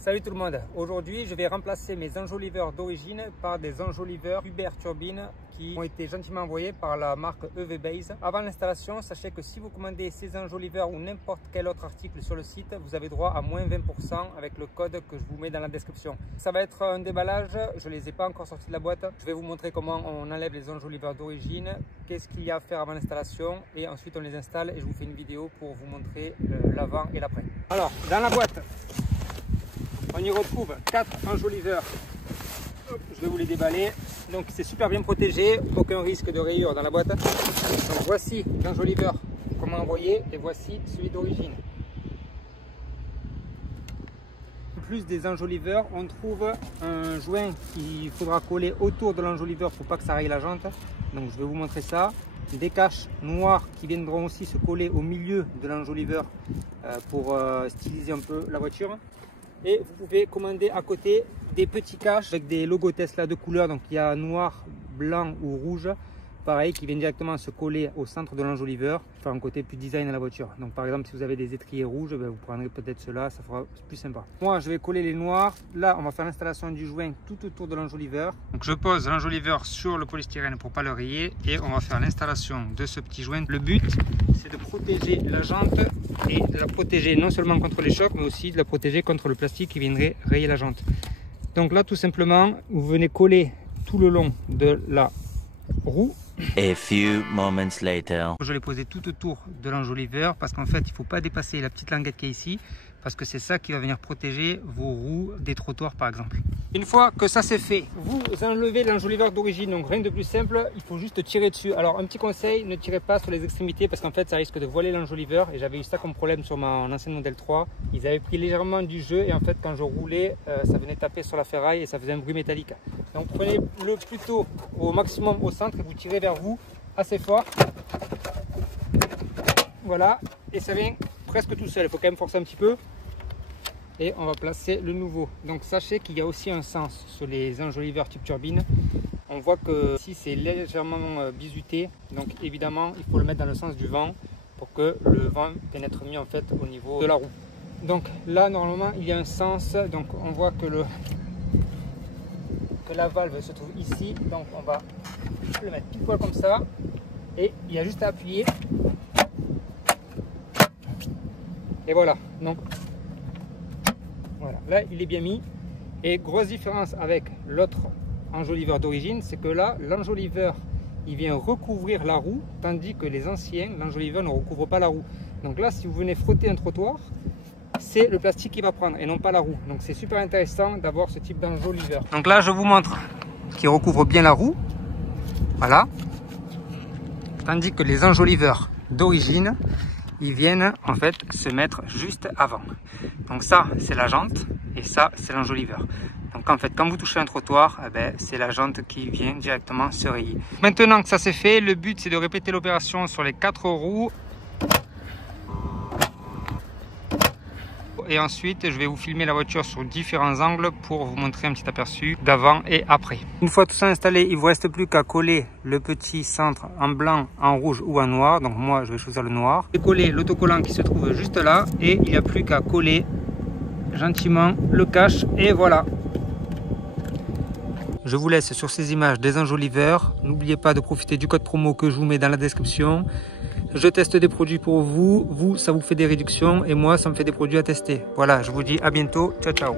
Salut tout le monde, aujourd'hui je vais remplacer mes enjoliveurs d'origine par des enjoliveurs Hubert Turbine qui ont été gentiment envoyés par la marque EV Base. Avant l'installation, sachez que si vous commandez ces enjoliveurs ou n'importe quel autre article sur le site, vous avez droit à moins 20% avec le code que je vous mets dans la description. Ça va être un déballage, je ne les ai pas encore sortis de la boîte. Je vais vous montrer comment on enlève les enjoliveurs d'origine, qu'est-ce qu'il y a à faire avant l'installation et ensuite on les installe et je vous fais une vidéo pour vous montrer l'avant et l'après. Alors, dans la boîte, on y retrouve 4 enjoliveurs. Je vais vous les déballer. Donc c'est super bien protégé, aucun risque de rayure dans la boîte. Donc voici l'enjoliveur qu'on m'a envoyé et voici celui d'origine. En plus des enjoliveurs, on trouve un joint qu'il faudra coller autour de l'enjoliveur pour pas que ça raye la jante. Donc je vais vous montrer ça. Des caches noires qui viendront aussi se coller au milieu de l'enjoliveur pour styliser un peu la voiture. Et vous pouvez commander à côté des petits caches avec des logos Tesla de couleur. Donc il y a noir, blanc ou rouge. Pareil, qui viennent directement se coller au centre de l'enjoliveur, faire un côté plus design à la voiture. Donc par exemple, si vous avez des étriers rouges, vous prendrez peut-être cela, ça fera plus sympa. Moi, je vais coller les noirs. Là, on va faire l'installation du joint tout autour de l'enjoliveur. Donc je pose l'enjoliveur sur le polystyrène pour pas le rayer et on va faire l'installation de ce petit joint. Le but, c'est de protéger la jante et de la protéger non seulement contre les chocs, mais aussi de la protéger contre le plastique qui viendrait rayer la jante. Donc là, tout simplement, vous venez coller tout le long de la roue. A few moments later. Je l'ai posé tout autour de l'enjoliveur parce qu'en fait il ne faut pas dépasser la petite languette qui est ici parce que c'est ça qui va venir protéger vos roues des trottoirs par exemple. Une fois que ça c'est fait, vous enlevez l'enjoliveur d'origine, donc rien de plus simple, il faut juste tirer dessus. Alors un petit conseil, ne tirez pas sur les extrémités parce qu'en fait ça risque de voiler l'enjoliveur et j'avais eu ça comme problème sur mon ancien modèle 3. Ils avaient pris légèrement du jeu et en fait quand je roulais ça venait taper sur la ferraille et ça faisait un bruit métallique. Donc prenez-le plutôt au maximum au centre et vous tirez vers vous assez fort. Voilà, et ça vient presque tout seul, il faut quand même forcer un petit peu. Et on va placer le nouveau. Donc sachez qu'il y a aussi un sens sur les enjoliveurs type turbine. On voit que ici c'est légèrement bizuté, donc évidemment il faut le mettre dans le sens du vent pour que le vent pénètre mieux en fait au niveau de la roue. Donc là normalement il y a un sens, donc on voit que la valve se trouve ici, donc on va le mettre pile poil comme ça et il y a juste à appuyer et voilà. Donc voilà, là il est bien mis. Et grosse différence avec l'autre enjoliveur d'origine, c'est que là l'enjoliveur il vient recouvrir la roue, tandis que les anciens, l'enjoliveur ne recouvre pas la roue. Donc là si vous venez frotter un trottoir, c'est le plastique qui va prendre et non pas la roue. Donc c'est super intéressant d'avoir ce type d'enjoliveur. Donc là je vous montre qu'il recouvre bien la roue, voilà, tandis que les enjoliveurs d'origine ils viennent en fait se mettre juste avant. Donc ça c'est la jante et ça c'est l'enjoliveur. Donc en fait quand vous touchez un trottoir, c'est la jante qui vient directement se rayer. Maintenant que ça c'est fait, le but c'est de répéter l'opération sur les 4 roues. Et ensuite je vais vous filmer la voiture sur différents angles pour vous montrer un petit aperçu d'avant et après. Une fois tout ça installé, il ne vous reste plus qu'à coller le petit centre en blanc, en rouge ou en noir. Donc moi je vais choisir le noir. Et coller l'autocollant qui se trouve juste là et il n'y a plus qu'à coller gentiment le cache et voilà. Je vous laisse sur ces images des enjoliveurs. N'oubliez pas de profiter du code promo que je vous mets dans la description. Je teste des produits pour vous, ça vous fait des réductions et moi ça me fait des produits à tester. Voilà, je vous dis à bientôt, ciao ciao.